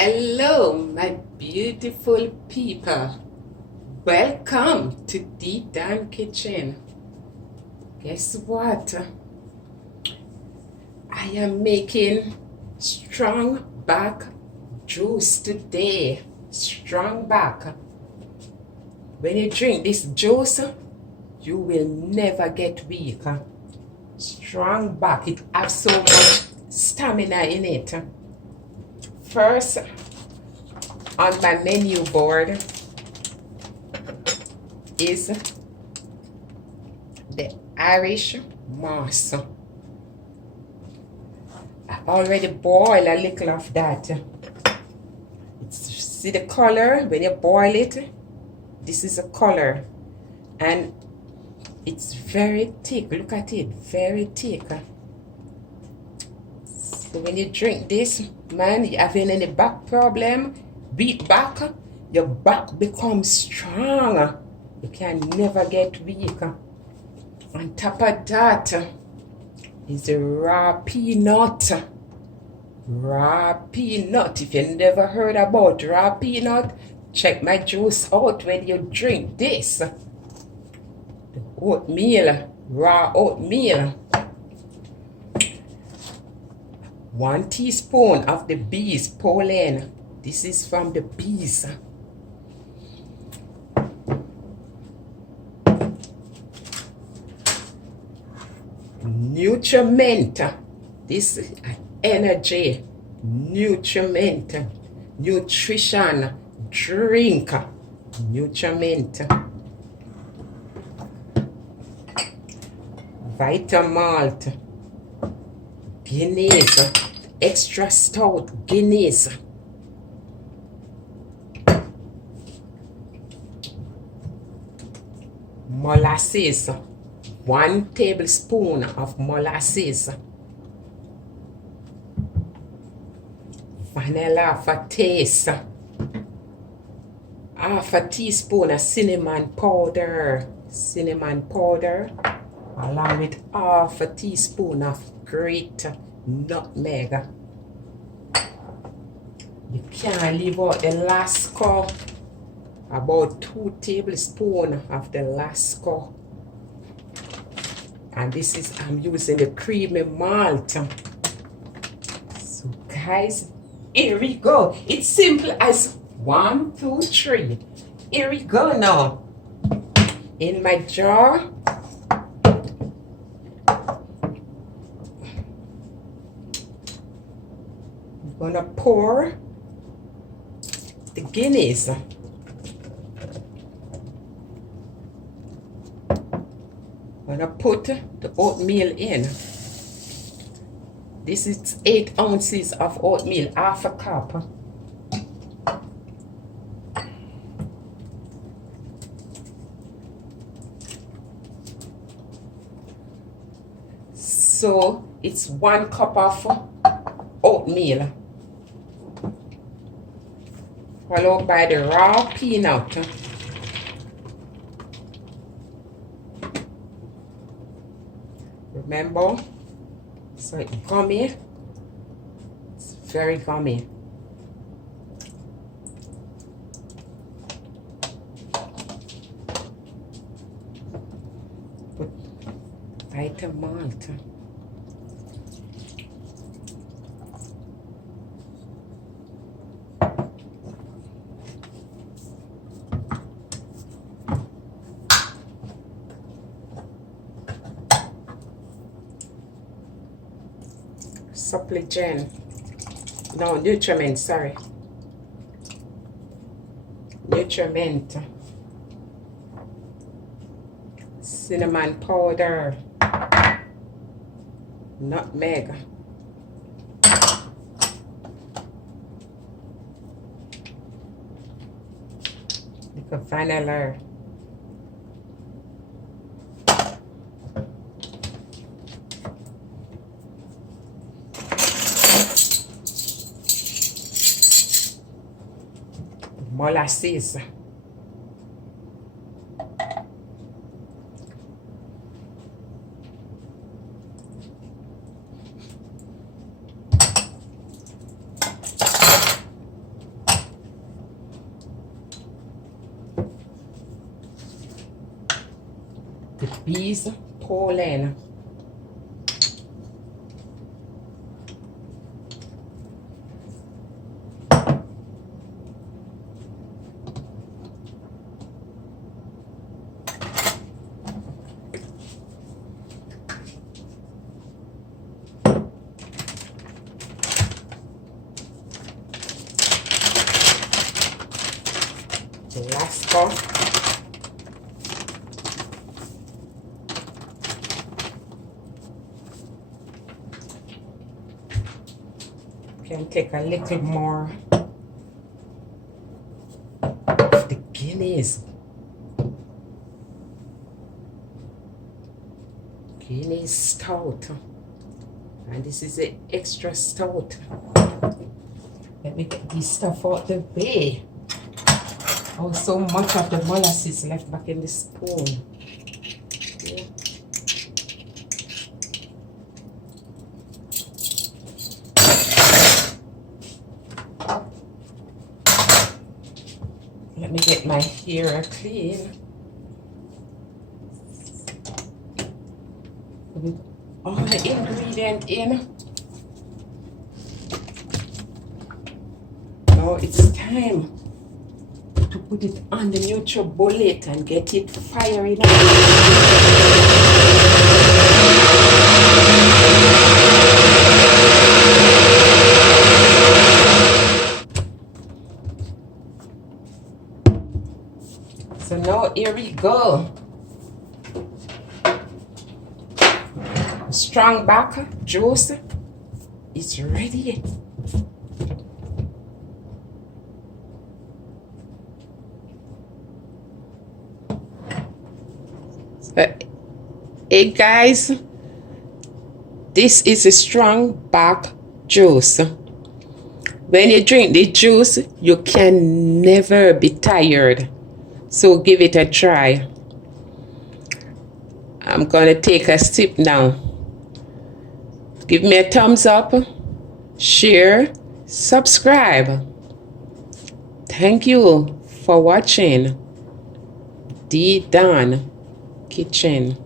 Hello, my beautiful people. Welcome to Deep Down Kitchen. Guess what? I am making strong back juice today. Strong back. When you drink this juice, you will never get weak. Strong back. It has so much stamina in it. First, on my menu board is the Irish moss. I already boiled a little of that. See the color when you boil it? This is a color, and it's very thick. Look at it, very thick. So when you drink this, man, you having any back problem, weak back, your back becomes strong. You can never get weak. On top of that is the raw peanut. Raw peanut. If you never heard about raw peanut, check my juice out when you drink this. The oatmeal, raw oatmeal. 1 teaspoon of the bees pollen. This is from the bees. Nutriment. This is energy. Nutriment. Nutrition. Drink. Nutriment. Vitamalt. Guinness. Extra stout Guinness. Molasses. 1 tablespoon of molasses. Vanilla for taste. Half a teaspoon of cinnamon powder. Cinnamon powder. Along with half a teaspoon of grated nutmeg. You can't leave out the lasco. About 2 tablespoons of the lasco. And this is, I'm using the creamy malt. So guys, here we go. It's simple as 1, 2, 3. Here we go now. In my jar, I'm gonna pour the Guinness. I'm gonna put the oatmeal in. This is 8 ounces of oatmeal, half a cup. So it's 1 cup of oatmeal, followed by the raw peanut. Remember, so it's gummy. It's very gummy. Put Vitamalt. Supplement. No, nutriment, sorry. Nutriment. Cinnamon powder. Nutmeg. Little vanilla. Molasses. bees pollen. The last cup. Can take a little more of the Guinness. Guinness stout. And this is the extra stout. Let me get this stuff out the way. Oh, so much of the molasses left back in the spoon. Yeah. Let me get my hair clean. With all the ingredients in. Now it's time to put it on the NutriBullet and get it firing up. So now here we go. Strong back juice is ready. Hey guys, this is a strong back juice. When you drink the juice, you can never be tired. So give it a try. I'm gonna take a sip now. Give me a thumbs up, share, subscribe. Thank you for watching. D Don Kitchen.